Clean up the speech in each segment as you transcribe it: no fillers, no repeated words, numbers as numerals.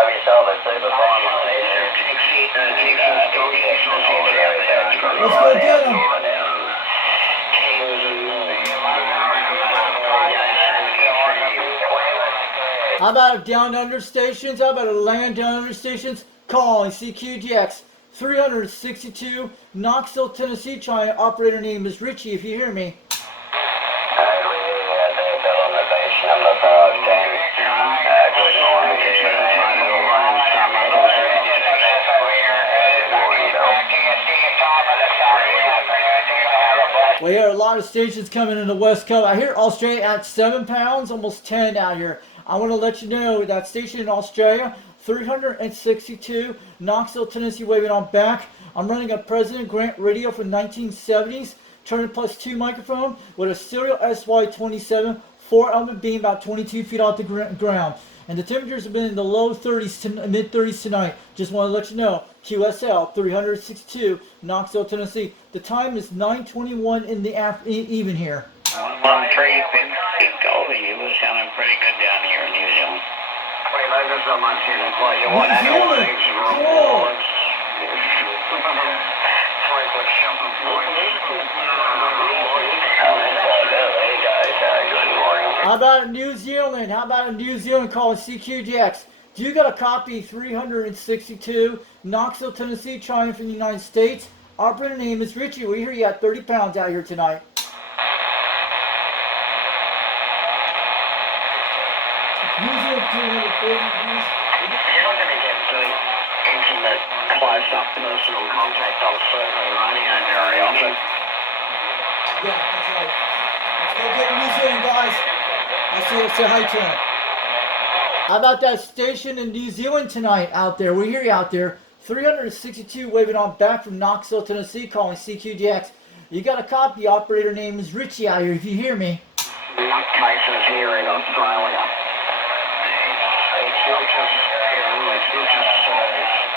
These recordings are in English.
have yourself a super fine one. Let's go get him. How about down under stations? How about a land down under stations? Calling CQGX 362 Knoxville, Tennessee. Trying operator name is Richie. If you hear me. We hear a lot of stations coming in the West Coast. I hear Australia at 7 pounds, almost 10 out here. I want to let you know that station in Australia, 362, Knoxville, Tennessee, waving on back. I'm running a President Grant radio from 1970s, turning +2 microphone with a serial SY27, 4-element beam about 22 feet off the ground. And the temperatures have been in the low 30s to mid 30s tonight. Just want to let you know, QSL 362, Knoxville, Tennessee. The time is 9:21 in the even here. 113, big Goldie. It was sounding pretty good down here in New Zealand. Wait, there's so much here to play. You want Cool. How about New Zealand? How about New Zealand calling CQGX? Do you got a copy 362 Knoxville, Tennessee, trying from the United States? Operator name is Richie. We hear you at 30 pounds out here tonight. New Zealand 240 degrees. You're not going to get really intimate, close-up personal contact on servo radio very often. Yeah, that's right. Let's go get New Zealand, guys. Let's say hi to him. How about that station in New Zealand tonight out there? We hear you out there. 362 waving on back from Knoxville, Tennessee, calling CQGX. You got a copy. Operator name is Richie out here, if you hear me. Nutcases here in Australia. It's not just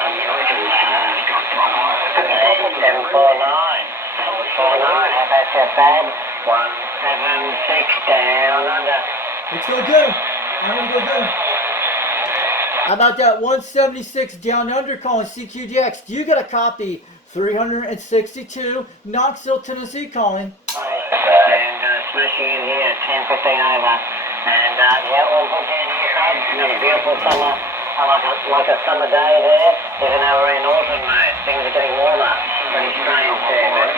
Americans got trouble. 749. 749. That's a bad 176 down under. Let's go get him. I'm going to go get him. How about that 176 down under calling CQGX? Do you got a copy? 362 Knoxville, Tennessee calling. And smashing in here, 10:15 over. And yeah, all good down here. Another beautiful summer, like a summer day there. Even though we're in autumn, mate, things are getting warmer. Pretty strange there, but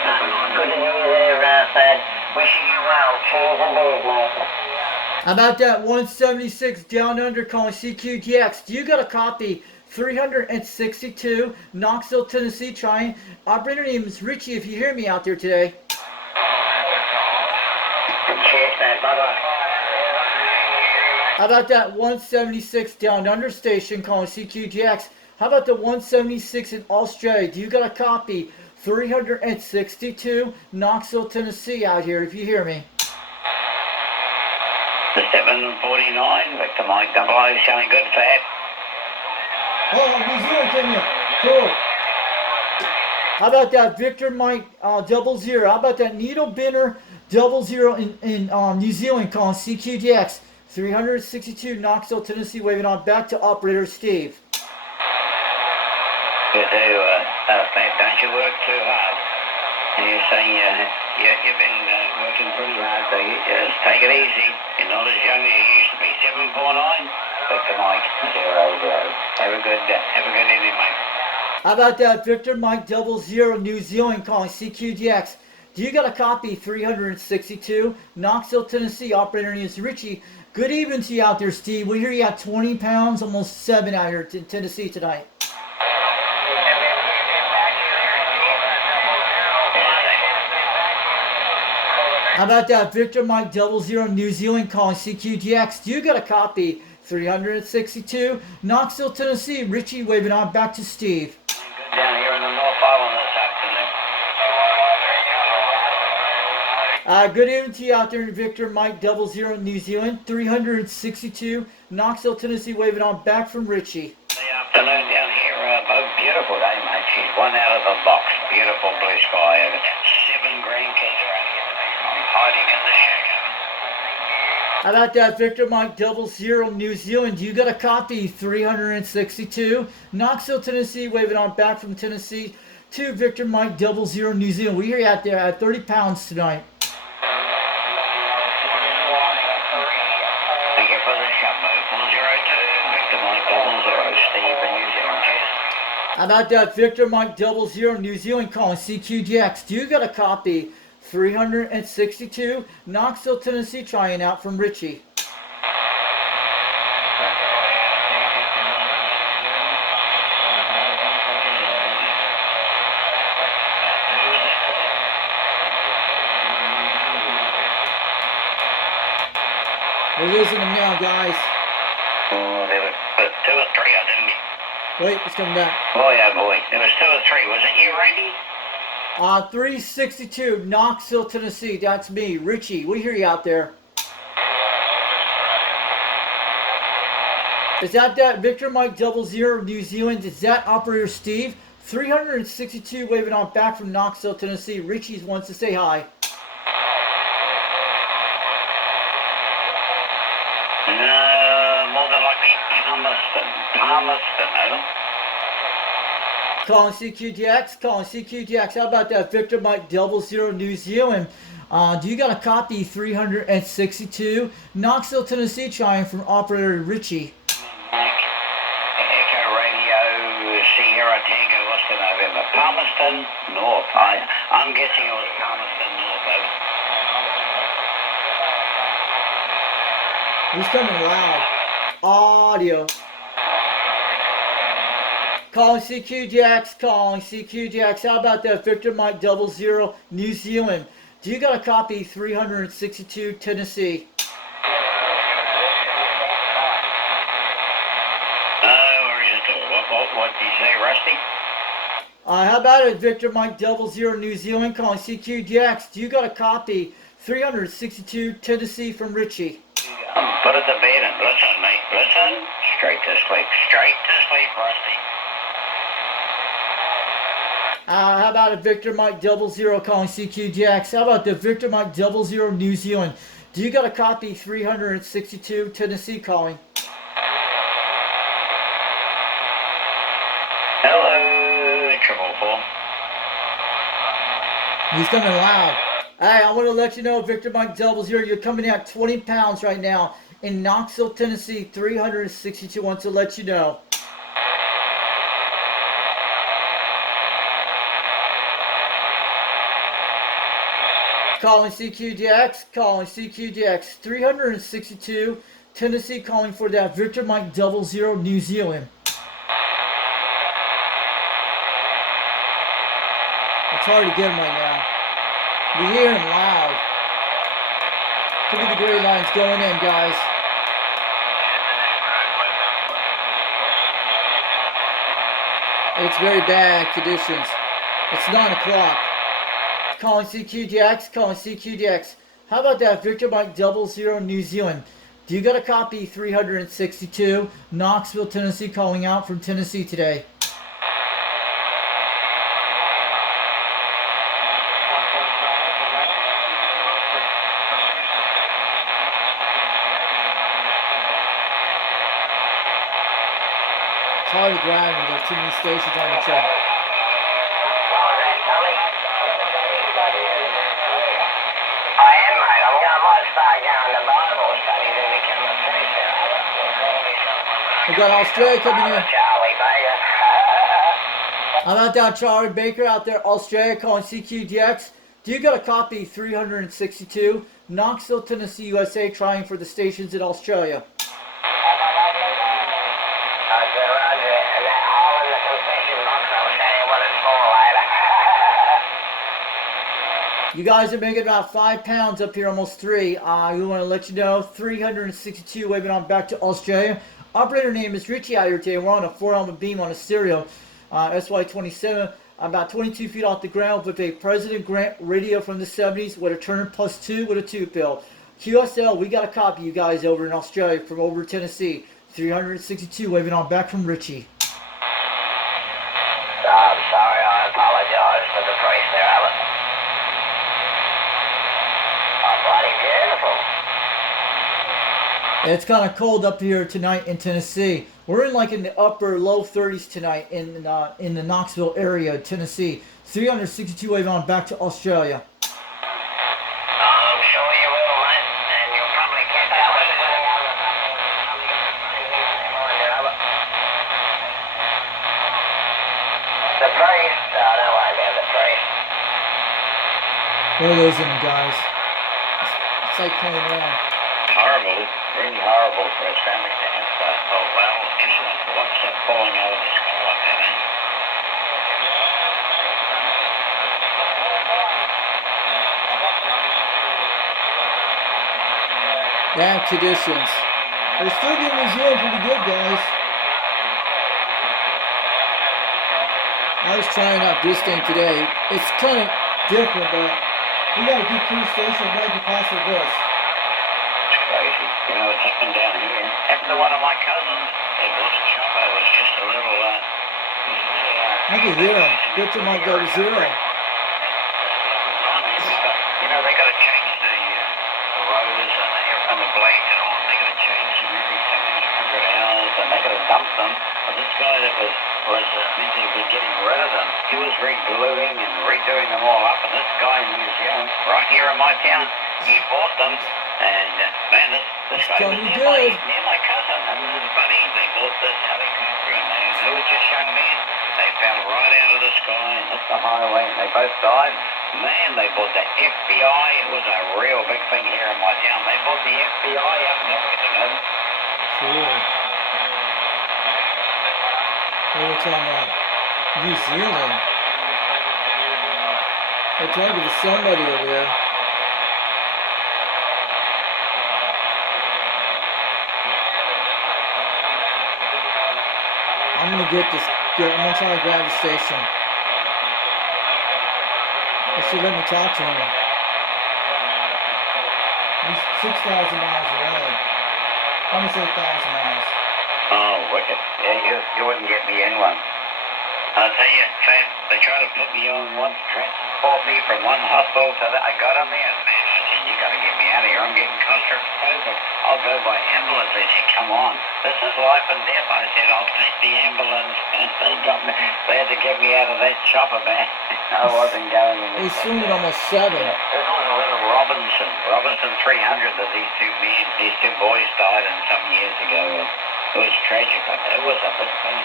good to hear you there, Thad. Wishing you well. Cheers and beers, mate. How about that 176 down under calling CQGX? Do you got a copy? 362 Knoxville, Tennessee, trying. Operator name is Richie, if you hear me out there today. Cheers, Thad. Bye-bye. How about that 176 down under station calling CQGX? How about the 176 in Australia? Do you got a copy? 362 Knoxville, Tennessee out here, if you hear me. The 749, Victor Mike 00, showing good, Thad. Oh, New Zealand came in. Cool. How about that Victor Mike 00? How about that Needle Bender 00 in New Zealand calling CQGX? 362 Knoxville, Tennessee, waving on back to operator Steve. You do, Thad, don't you work too hard. And you're saying you've been working pretty hard, so you just take it easy. You're not as young as you used to be. 749, Victor Mike 00. Have a good evening, mate. How about that Victor Mike 00 New Zealand calling CQGX? Do you got a copy? 362 Knoxville, Tennessee. Operator name is Richie. Good evening to you out there, Steve. We hear you at 20 pounds, almost 7 out here in Tennessee tonight. How about that Victor Mike 00 New Zealand calling CQGX? Do you got a copy? 362 Knoxville, Tennessee. Richie waving on back to Steve. Down here in the North Island this afternoon. Good evening to you out there in Victor Mike 00 New Zealand. 362 Knoxville, Tennessee waving on back from Richie. The afternoon down here, both beautiful day, mate. She's one out of the box. Beautiful blue sky. 7 grandkids around here. I'm hiding in the shadow. How about that Victor Mike 00 New Zealand? You got a copy 362. Knoxville, Tennessee, waving on back from Tennessee to Victor Mike 00 New Zealand. We hear you out there at 30 pounds tonight. Thank you for the combo. 402, Victor Mike 00, Steve in New Zealand. Cheers. How about that Victor Mike 00 New Zealand calling CQGX? You got a copy 362. Knoxville, Tennessee, trying out from Richie. We're losing them now, guys. Oh, there was 2 or 3, I didn't get. Wait, it's coming back. Boy, oh boy. There was 2 or 3. Was it you, Randy? 362, Knoxville, Tennessee. That's me, Richie. We hear you out there. Is that Victor Mike 00 New Zealand? Is that operator Steve? 362 waving on back from Knoxville, Tennessee. Richie wants to say hi. More than likely Palmerston, over. Calling CQGX. How about that Victor Mike 00 New Zealand? Do you got a copy 362? Knoxville, Tennessee, trying from operator Richie. Echo Radio Sierra Tango Oscar November. Palmerston North. I'm guessing it was Palmerston North, over. Who's coming loud? Audio. Calling CQGX. How about that Victor Mike 00 New Zealand? Do you got a copy 362 Tennessee? Where is it? What did you say, Rusty? How about it Victor Mike 00 New Zealand calling CQGX? Do you got a copy 362 Tennessee from Richie? Put it to bed and listen, mate. Listen. Straight to sleep, Rusty. How about a Victor Mike 00 calling CQGX? How about the Victor Mike 00 New Zealand? Do you got a copy 362 Tennessee calling? Hello, 444. He's coming loud. Hey, I want to let you know, Victor Mike 00, you're coming out 20 pounds right now in Knoxville, Tennessee, 362. Want to let you know. Calling CQGX, 362, Tennessee calling for that Victor Mike 00 New Zealand. It's hard to get him right now. We hear him loud. Could be the gray lines going in, guys. It's very bad conditions. It's 9 o'clock. Calling CQGX. How about that Victor Mike 00 New Zealand? Do you got a copy 362? Knoxville, Tennessee calling out from Tennessee today. It's hard to drive when there's too many stations on the track. We got Australia coming in. How about that Charlie Baker out there, Australia calling CQGX? Do you got a copy 362? Knoxville, Tennessee, USA, trying for the stations in Australia. You guys are making about 5 pounds up here, almost 3. We want to let you know, 362 waving on back to Australia. Operator name is Richie out here today. We're on a 4-element beam on a stereo, SY27, about 22 feet off the ground with a President Grant radio from the 70s with a Turner Plus 2 with a tube bill. QSL, we got a copy, you guys, over in Australia from over Tennessee. 362 waving on back from Richie. I'm sorry, I apologize for the price there, Alan. Oh, bloody beautiful. It's kind of cold up here tonight in Tennessee. We're in like in the upper low 30s tonight in the Knoxville area, Tennessee. 362 wave on back to Australia. I'm sure you will, mate. And you'll probably catch up with it. The priest, don't worry about the priest. What are those in, guys? It's like playing around. Horrible, really horrible for a traffic to have that. Oh, well, anyone who wants that falling out of the sky like that, eh? Bad conditions. We're still getting New Zealand pretty good, guys. I was trying out this thing today. It's kind of different, but we got a good cruise station right to pass with this. It's crazy. You know, it happened down here. Happened to one of my cousins. It wasn't chopper, it was just a little, I can hear him. Victor might go to zero. You know, they got to change the rotors and the blades and all. They got to change them every 100 hours, and they got to dump them. But this guy that was meant to be getting rid of them, he was re-gluing and redoing them all up. And this guy in New Zealand, right here in my town, he bought them. And man, this guy was near my cousin and his buddy. They bought this helicopter, and they were just young men. They fell right out of the sky and hit the highway, and they both died. Man, they bought the FBI. It was a real big thing here in my town. They bought the FBI up and everything. Cool. What are we talking about? New Zealand. They're talking to somebody over there. I'm gonna get this. I'm gonna try to grab the station. They should let me talk to him. He's 6,000 miles away. I'm gonna say 1,000 miles. Oh, wicked. Yeah, you wouldn't get me in one. I'll tell you, Fam, they tried to put me on one, transport me from one hospital to the, I got on there, man, I said, you gotta get me out of here, I'm getting claustrophobic. I'll go by ambulance. They said, come on, this is life and death. I said, I'll take the ambulance. They had to get me out of that chopper, man. I wasn't going in. He's soon at almost 7. There's only a little Robinson 300 that these two boys died in some years ago. It was tragic, but it was a big thing.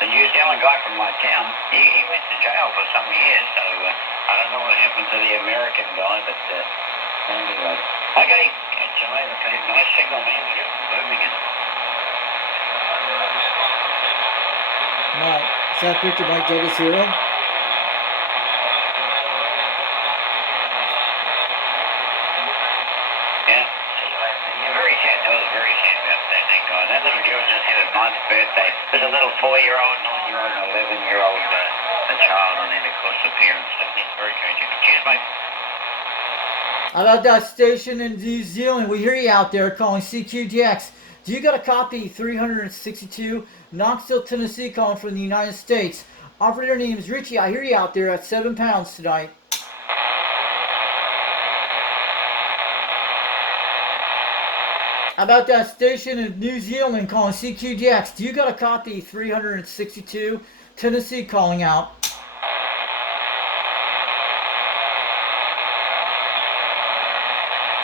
The New Zealand guy from my town, he went to jail for some years, so I don't know what happened to the American guy, but anyway. Okay, catch you later. Nice signal, man. You're booming it. Mike, is that Victor Mike double zero? That little girl just had her 9th birthday. There's a little 4-year-old, 9-year-old, and 11-year-old child on there, of course, appearance. So it's very tragic. Cheers, mate. How about that station in New Zealand? We hear you out there calling CQDX. Do you got a copy 362 Knoxville, Tennessee, calling from the United States? Operator name is Richie. I hear you out there at 7 pounds tonight. How about that station in New Zealand calling CQDX? Do you got a copy 362 Tennessee calling out?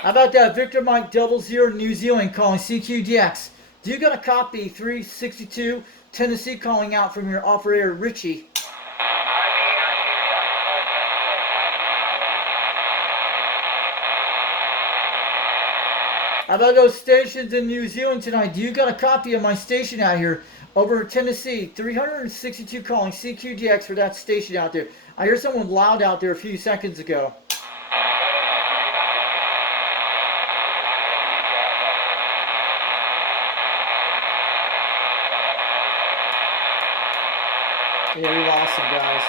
How about that Victor Mike 00 New Zealand calling CQDX? Do you got a copy 362 Tennessee calling out from your operator Richie? How about those stations in New Zealand tonight? Do you got a copy of my station out here over in Tennessee? 362 calling CQDX for that station out there. I hear someone loud out there a few seconds ago. Yeah, we lost him, guys.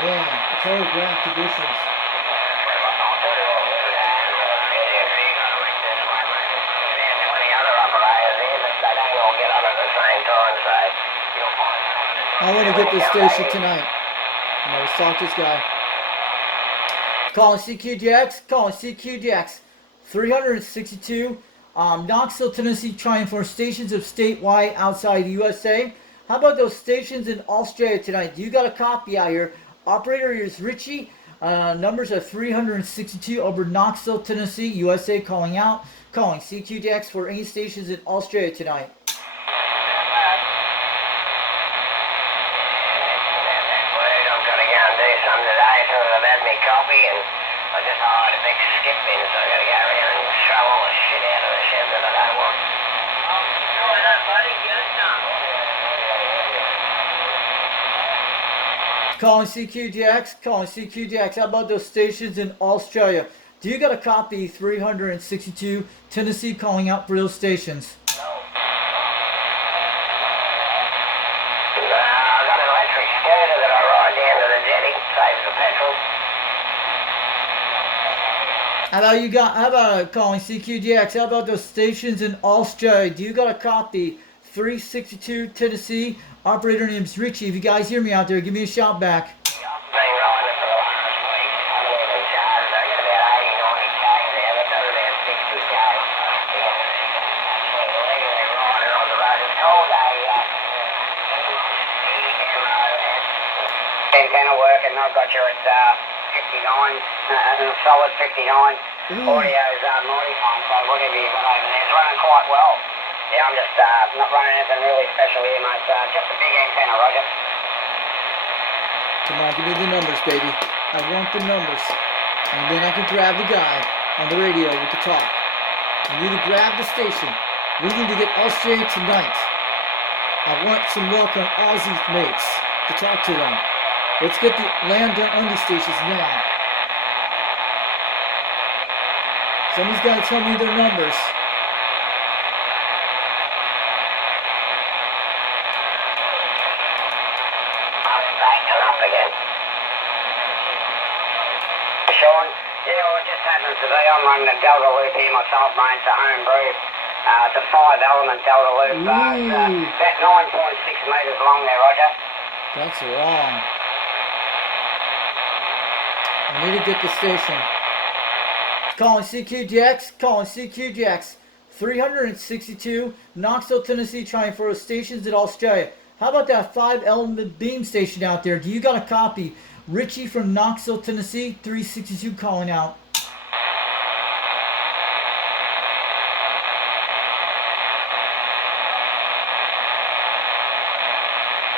Yeah, it's all ground conditions. I want to get this station tonight. let's talk to this guy. Calling CQDX, calling CQDX. 362, Knoxville, Tennessee, trying for stations of statewide outside the USA. How about those stations in Australia tonight? Do you got a copy out here? Operator is Richie. Numbers are 362 over Knoxville, Tennessee, USA, calling out. Calling CQDX for any stations in Australia tonight. I'm going to go and do some today, so I've had me coffee, and I just hired a big skip bin, so I've got to go around and throw all the shit out of the shed that I don't want. Oh, enjoy that, buddy. Get it done. Calling CQDX, calling CQDX. How about those stations in Australia? Do you got a copy? 362 Tennessee, calling out for those stations. I've got an electric scooter that I ride down to the jetty, saves the petrol. How about calling CQDX? How about those stations in Australia? Do you got a copy? 362 Tennessee. Operator name's Richie. If you guys hear me out there, give me a shout back. I've been riding it for the last week. I haven't even charged. I got about 80, 90k there. That's over about 60k. Actually, legally riding on the road. It's called a antenna work, and I've got you at 59, solid 59. Audio's modified, so whatever you've got over there, it's running quite well. Yeah, I'm just not running anything really special here, mate. Just a big antenna, Roger. Come on, give me the numbers, baby. I want the numbers. And then I can grab the guy on the radio with the talk. I need to grab the station. We need to get Australia tonight. I want some welcome Aussie mates to talk to them. Let's get the land down on these stations now. Somebody's got to tell me their numbers. Sean? Yeah, what just happened today, I'm running a Delta Loop here myself, mate. It's a home brew. It's a 5-element Delta Loop. It's about 9.6 metres long there, Roger. That's wrong. I need to get the station. Calling CQDX, calling CQDX. 362, Knoxville, Tennessee, trying for stations in Australia. How about that 5-element beam station out there? Do you got a copy? Richie from Knoxville, Tennessee, 362 calling out.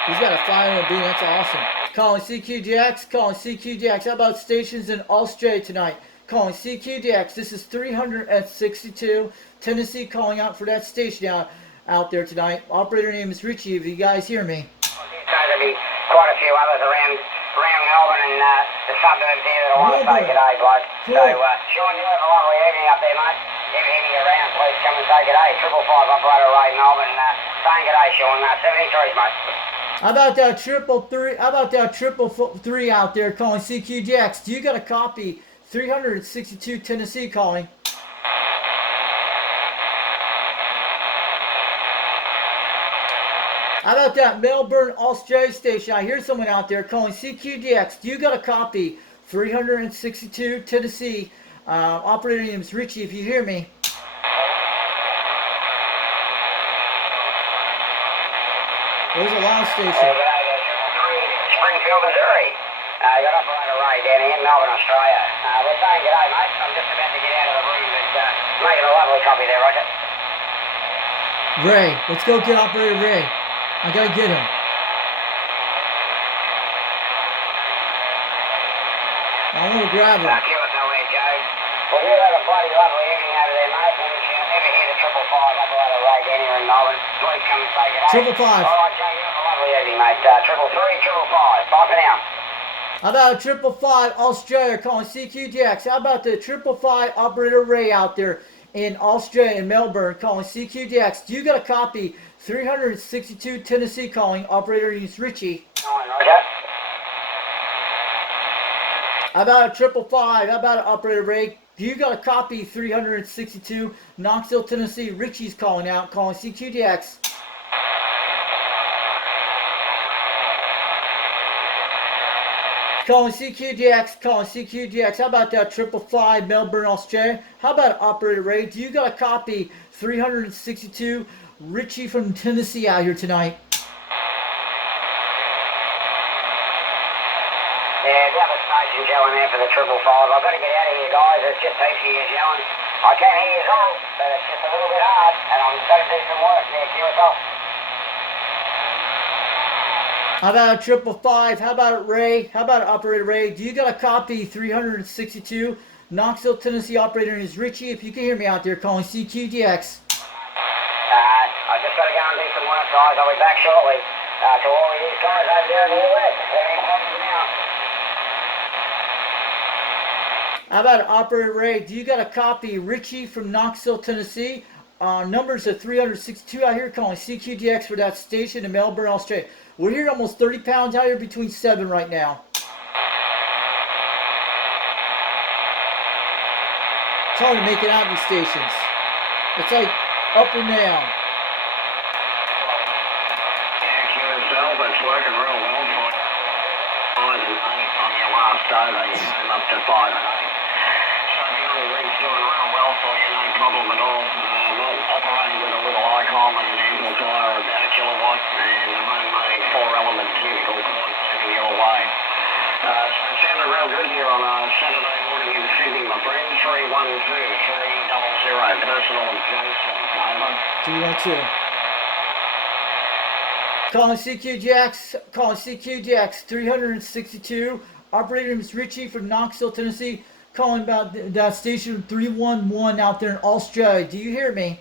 He's got a 5-element beam, that's awesome. Calling CQDX, calling CQDX. How about stations in Australia tonight? Calling CQDX, this is 362, Tennessee, calling out for that station out there tonight. Operator name is Richie, if you guys hear me. There'll be quite a few others around Melbourne and the suburbs here that I want to say g'day, bloke. Cool. So, Sean, you have a lovely evening up there, mate. If you're heading around, please come and say g'day. 555 Operator Ray, Melbourne, saying g'day, Sean. 73, mate. How about that 333? How about that 333 out there calling CQDX? Do you got a copy? 362 Tennessee calling. How about that Melbourne, Australia station? I hear someone out there calling CQDX. Do you got a copy? 362 Tennessee. Operator name is Richie, if you hear me. There's a loud station. Springfield, Missouri. You got Operator Ray down here in Melbourne, Australia. We're saying g'day, mate. I'm just about to get out of the room, but making a lovely copy there, Roger. Ray, let's go get Operator Ray. I gotta get him. I want to grab him. QSL there, Joe. Well, you have a bloody lovely evening over there, mate. And if you ever hear the 555 Operator Ray down here in Melbourne, please come and say g'day. 555. All right, Joe, you have a lovely evening, mate. 333, 555. Bye for now. How about 555 Australia calling CQDX? How about the 555 Operator Ray out there in Australia, in Melbourne, calling CQDX? Do you got a copy? 362 Tennessee calling. Operator is Richie. Roger. How about 555? How about Operator Ray? Do you got a copy? 362 Knoxville, Tennessee. Richie's calling out, calling CQDX. Calling CQDX, calling CQDX. How about that 555 Melbourne, Australia? How about Operator Ray? Do you got a copy 362 Richie from Tennessee out here tonight? Yeah, the other station's yelling there for the 555. I've got to get out of here, guys. It's just heaps of you yelling. I can hear you all, but it's just a little bit hard, and I'm going to do some work there. Cue us off. How about 555? How about it, Ray? How about it, Operator Ray? Do you got a copy 362 Knoxville, Tennessee? Operator is Richie. If you can hear me out there, calling CQDX. I just got to go and do some work, guys. I'll be back shortly. To all of you guys over there in the US, they're in Palmerston now. How about Operator Ray? Do you got a copy Richie from Knoxville, Tennessee? Numbers of 362 out here calling CQDX for that station in Melbourne, Australia. We're here almost 30 pounds out here between 7 right now. It's hard to make it out of these stations. It's like up and down. Yeah, QSL, but it's working real well for you. 5 and 8 on your last over. You came up to 5 and 8. So the other rig's doing real well for you, no problem at all. Operating with a little icon and an amplifier of about a kilowatt and a homemade 4-element cubicle cord moving your way. So it sounded real good here on a Saturday morning in Sydney, my friend. 312-300, personal Jason. Over. 312. Calling CQDX, 362. Operator is Richie from Knoxville, Tennessee. Calling about that station 311 out there in Australia. Do you hear me?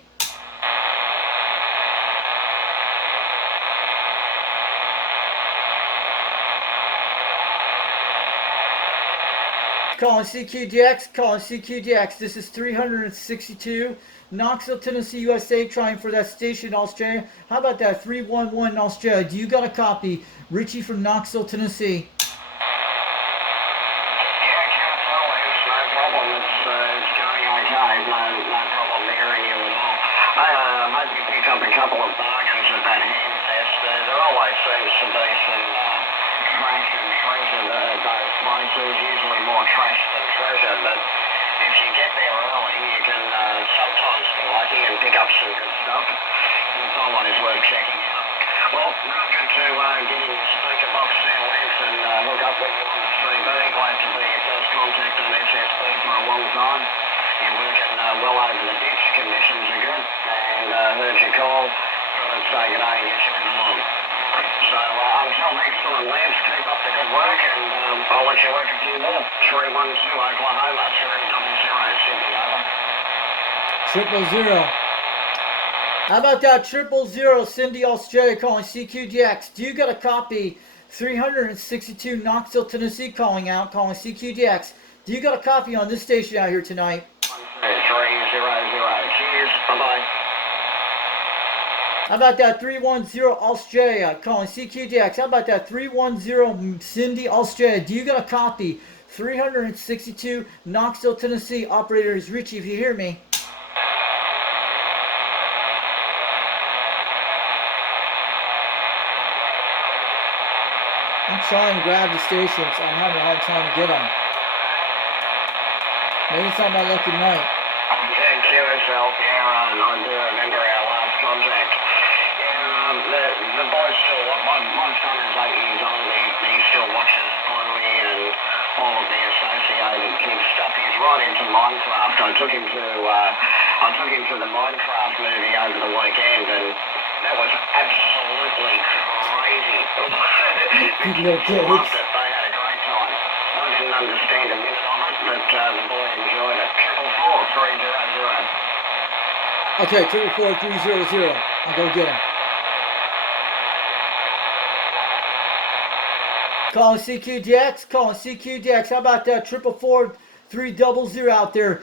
Calling CQDX. This is 362. Knoxville, Tennessee, USA, trying for that station in Australia. How about that 311 in Australia? Do you got a copy? Richie from Knoxville, Tennessee. Up a couple of bargains at that hand test. There always seems to be some trash and treasure there. Those places, usually more trash than treasure, but if you get there early, you can sometimes be lucky and pick up some good stuff. It's always worth checking out. Well, real good to get in your speaker box there, Lance, and hook up with you on the 3B. Glad to be your first contact on SSB for a long time. You're working well over the ditch, conditions are good, and heard your call, thought I'd say good day and get you in along. So until next time, Lance, keep up the good work, and I'll let you work a few more. 312 Oklahoma, 300 Sydney, over. 000. How about that 000 Cindy, Australia, calling CQDX? Do you got a copy? 362 Knoxville, Tennessee, calling CQDX. Do you got a copy on this station out here tonight? 300. Cheers. Bye-bye. How about that 310 Australia, calling CQDX? How about that 310 Cindy, Australia? Do you got a copy? 362 Knoxville, Tennessee. Operator is Richie, if you hear me. I'm trying to grab the stations. I'm having a hard time to get them. Maybe it's not my lucky night. Yeah, QSL, yeah, I do remember our last contact. Yeah, the boy's still, my son is 8 years old, he still watches Bluey and all of the associated kids stuff. He's right into Minecraft. I took him to the Minecraft movie over the weekend, and that was absolutely crazy. They loved it. They had a great time. I didn't understand a minute of it, but the boy enjoyed it. 44300. Okay, 34300. I'll go get him. Calling CQDX. How about that 444-300 out there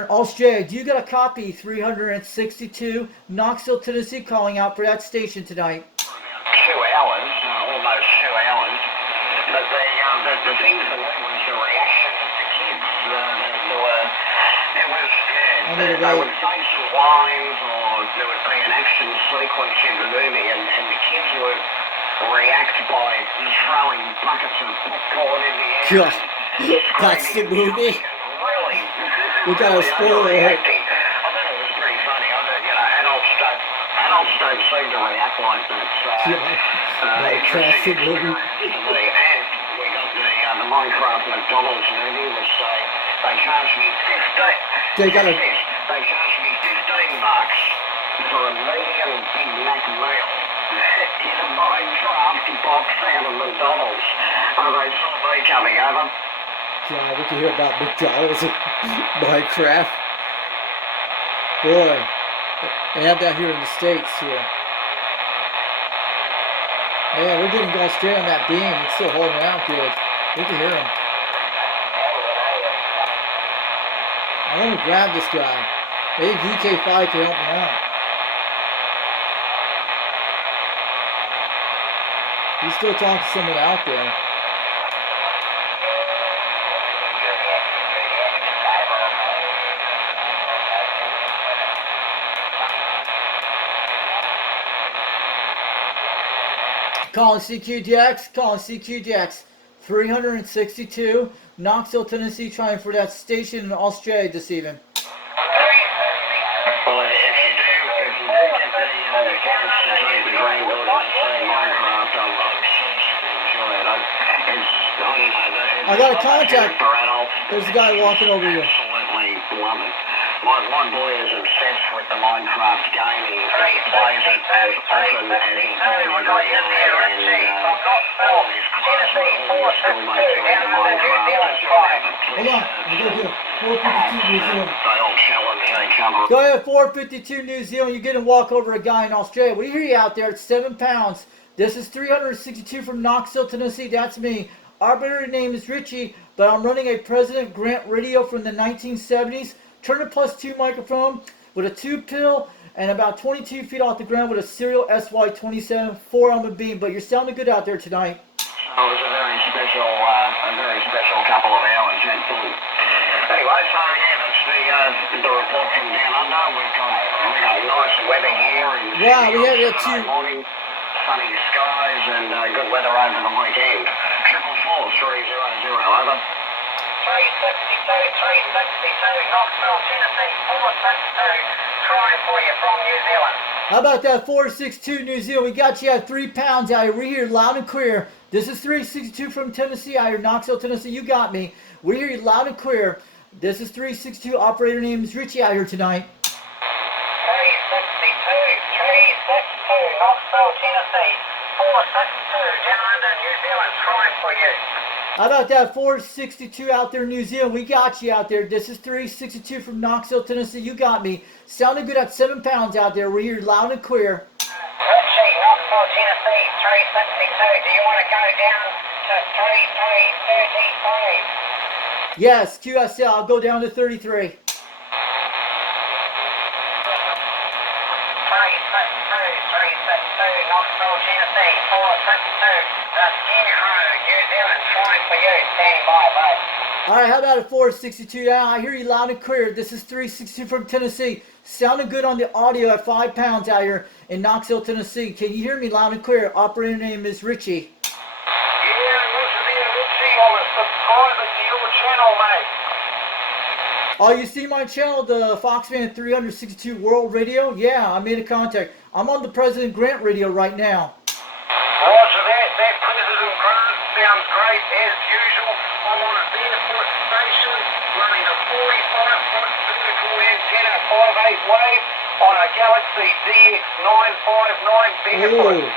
in Australia? Do you got a copy? 362 Knoxville, Tennessee, calling out for that station tonight. 2 hours, almost 2 hours. But the thing for me was the reaction of the kids. They would say some lines, or there would be an action sequence in the movie, and the kids were react by throwing buckets of popcorn in the air. God, that's the movie. Really, We got a spoiler alert. overreacting. I thought it was pretty funny. I thought, adults don't seem to react like that. So, classic movie. And we got the Minecraft McDonald's movie, which they charged me They got a. they charged me $15 for a medium Big Mac meal in a Minecraft box out of McDonald's. And they saw me coming over. God, we can hear about McDonald's and Minecraft. Boy, they have that here in the States here. Man, we're getting going straight on that beam. It's still holding out good. We can hear him. I want to grab this guy. Maybe VK5 can help me out. He's still talking to someone out there. Calling CQDX, 362, Knoxville, Tennessee, trying for that station in Australia this evening. Well, if you do get the chance to take the green building and see Minecraft, I'm sure you'll enjoy it. I got a contact. For adults. There's a guy walking over here. Absolutely love it. My boy is obsessed with the Minecraft game. He plays it as often as he can every day, and all of his classmates, all his schoolmates are into Minecraft as well. Hold on, I got here. 452 New Zealand. They all challenge each other. Go ahead, 452 New Zealand. You're getting walk over a guy in Australia. We hear you out there. It's 7 pounds. This is 362 from Knoxville, Tennessee. That's me. Operator name is Richie, but I'm running a President Grant radio from the 1970s. Turner +2 microphone with a tube pill and about 22 feet off the ground with a serial SY27 4-element beam. But you're sounding good out there tonight. Oh, it was a very special couple of hours. Anyway, so yeah, that's the report from down under. We've got nice weather here. And yeah, we had that too. Morning, sunny skies and good weather over the weekend. 444-300, over. 362, Knoxville, Tennessee, 462, trying for you from New Zealand. How about that 462 New Zealand? We got you at 3 pounds out here. We're here loud and clear. This is 362 from Tennessee out here, Knoxville, Tennessee. You got me. We're here loud and clear. This is 362. Operator name is Richie out here tonight. 362, Knoxville, Tennessee, 462, down under New Zealand, trying for you. How about that 462 out there in New Zealand? We got you out there. This is 362 from Knoxville, Tennessee. You got me. Sounding good at 7 pounds out there. We're here loud and clear. Richie, Knoxville, Tennessee, 362. Do you want to go down to 33? Yes, QSL. I'll go down to 33. 362, Knoxville, Tennessee, 462. Scarecrow, New Zealand, trying for you. Standing by, mate. All right, how about a 462 now? I hear you loud and clear. This is 362 from Tennessee. Sounding good on the audio at 5 pounds out here in Knoxville, Tennessee. Can you hear me loud and clear? Operator name is Richie. Yeah, Richie, I was subscribing to your channel, mate. Oh, you see my channel, the Foxman 362 World Radio? Yeah, I made a contact. I'm on the President Grant Radio right now. Roger that. That President Grant sounds great as usual. I'm on a barefoot station running a 45-foot vertical antenna 5/8 wave on a Galaxy DX959 barefoot. Oh,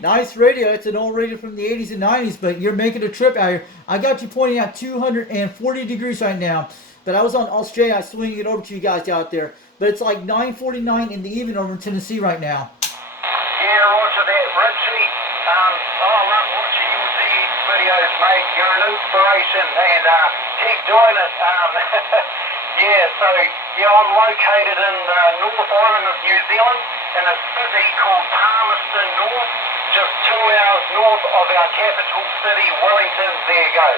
nice radio. It's an old radio from the 80s and 90s, but you're making a trip out here. I got you pointing at 240 degrees right now. But I was on Australia, I was swinging it over to you guys out there. But it's like 9:49 in the evening over in Tennessee right now. Yeah, roger that, Richie. I love watching your DX videos, mate. You're an inspiration, and keep doing it. I'm located in the North Island of New Zealand in a city called Palmerston North, just 2 hours north of our capital city, Wellington. There you go.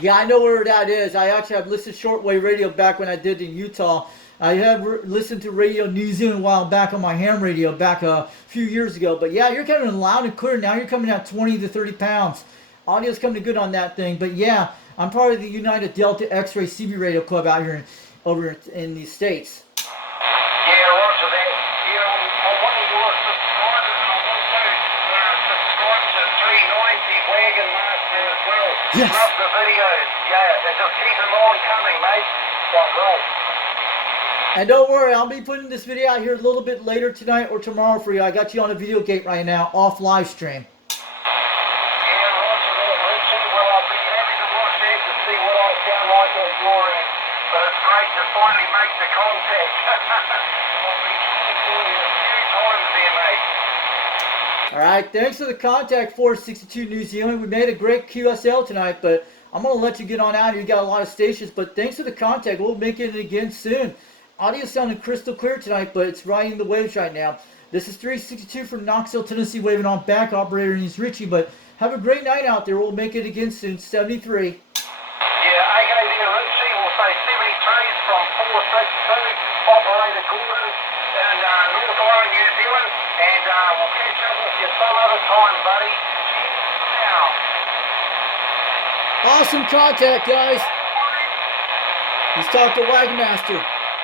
Yeah, I know where that is. I actually have listened to shortwave radio back when I did in Utah. I have listened to Radio New Zealand a while back on my ham radio back a few years ago. But yeah, you're coming in loud and clear now. You're coming out 20 to 30 pounds. Audio's coming good on that thing. But yeah, I'm part of the United Delta X-Ray CB Radio Club out here over in the States. Yeah, roger that. Yeah, I'm one of your subscribers, and I'm also subscribed to 390 Wagon Master as well. Yes. Love the videos. Yeah, they just keep them on coming, mate. Quite right. And don't worry, I'll be putting this video out here a little bit later tonight or tomorrow for you. I got you on a video gate right now, off live stream. Yeah, roger that, Richard. Well, I'll be happy to watch that to see what I sound like on your end. But it's great to finally make the contact. I've been trying to call you a few times there, mate. Alright, thanks for the contact, 462 New Zealand. We made a great QSL tonight, but I'm going to let you get on out here. You got a lot of stations, but thanks for the contact. We'll make it again soon. Audio sounding crystal clear tonight, but it's riding the waves right now. This is 362 from Knoxville, Tennessee, waving on back. Operator name's Richie, but have a great night out there. We'll make it again soon. 73. Yeah, okay there, Richie. We'll say 73 from 462, Operator Gordon in North Island, New Zealand. And we'll catch up with you some other time, buddy. Cheers now. Awesome contact, guys. He's talked to Wagmaster.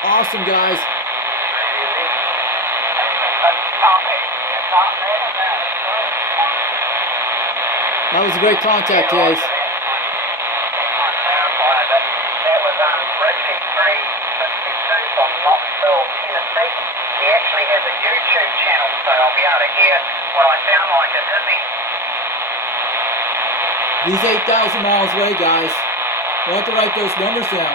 Awesome, guys. That was a great contact, guys. That was Richie 362 from Knoxville, Tennessee. He actually has a YouTube channel, so I'll be able to hear what I sound like in his. He's 8,000 miles away, guys. We'll have to write those numbers down.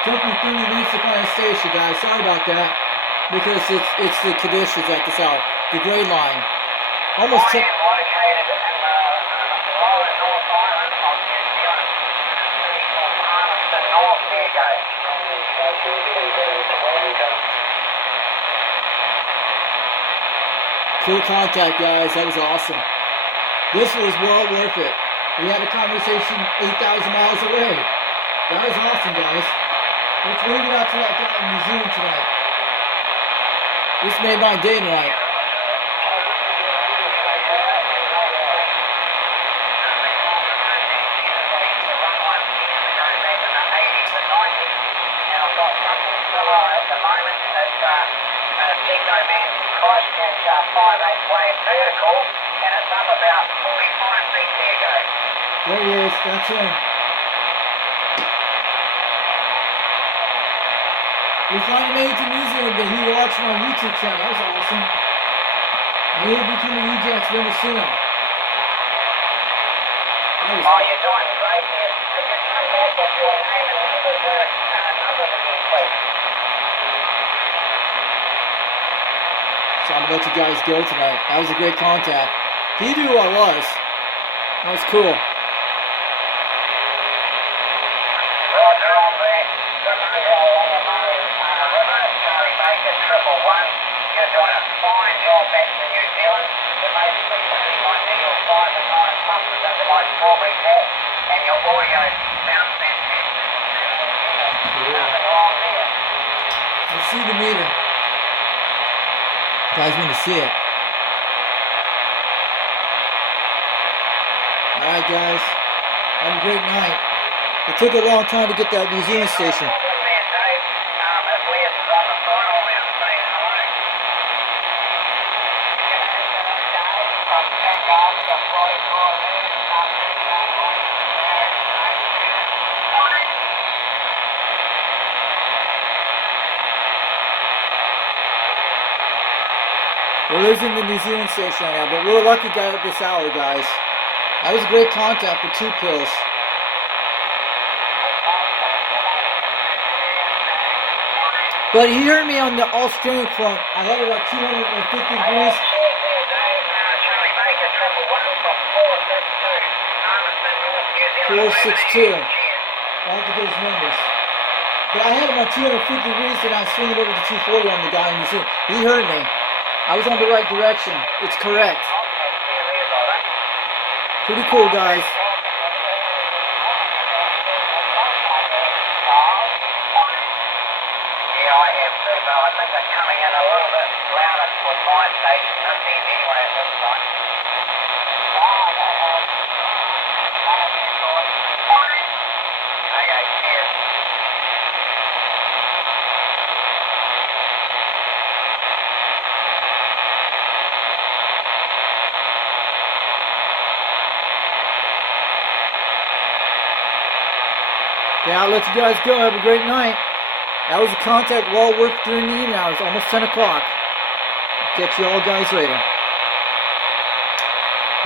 Took me 30 minutes to find a station, guys. Sorry about that. Because it's the conditions at this hour. The gray line. Almost I am located in lower North Island of New Zealand. City called Palmerston, North. There you go. Cool contact, guys. That was awesome. This was well worth it. We had a conversation 8,000 miles away. That was awesome, guys. Let's leave it out to that guy in New Zealand tonight. This made my day tonight. Christchurch 5-8-way vertical, and it's up about 45 feet there, go. There he is. That's him. We finally made it to New Zealand, but he watched my YouTube channel. That was awesome. And he'll become a UDX member soon. Oh, you're doing great there. Could you come back with your name and numbers again, please? So I'm gonna let you guys go tonight. That was a great contact. He knew who I was. That was cool. Roger on there. The number on the river, Charlie Baker 111. You're doing a fine job back to New Zealand. You're basically putting my needle 5 and 9 pumps into my strawberry hat, and your audio sounds fantastic. Nothing wrong there. Let's see the meter. You guys want to see it. Alright, guys. Have a great night. It took a long time to get that New Zealand station. We're losing the New Zealand station right now, but we're lucky guy at this hour, guys. That was a great contact for 2 kills. But he heard me on the Australian front. I had it about 250 degrees. 462. I'll have to get his numbers. But I had him on 250 degrees and I was swinging over to 240 on the guy in New Zealand. He heard me. I was on the right direction. It's correct. Pretty cool, guys. Yeah, I have too, but I think they're coming in a little bit louder with my station than theirs anyway at this time. Okay, cheers. Okay, I'll let you guys go. Have a great night. That was the contact wall work during the evening hours, almost 10 o'clock. Catch you all guys later.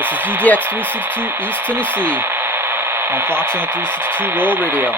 This is UDX362 East Tennessee on Fox and 362 World Radio.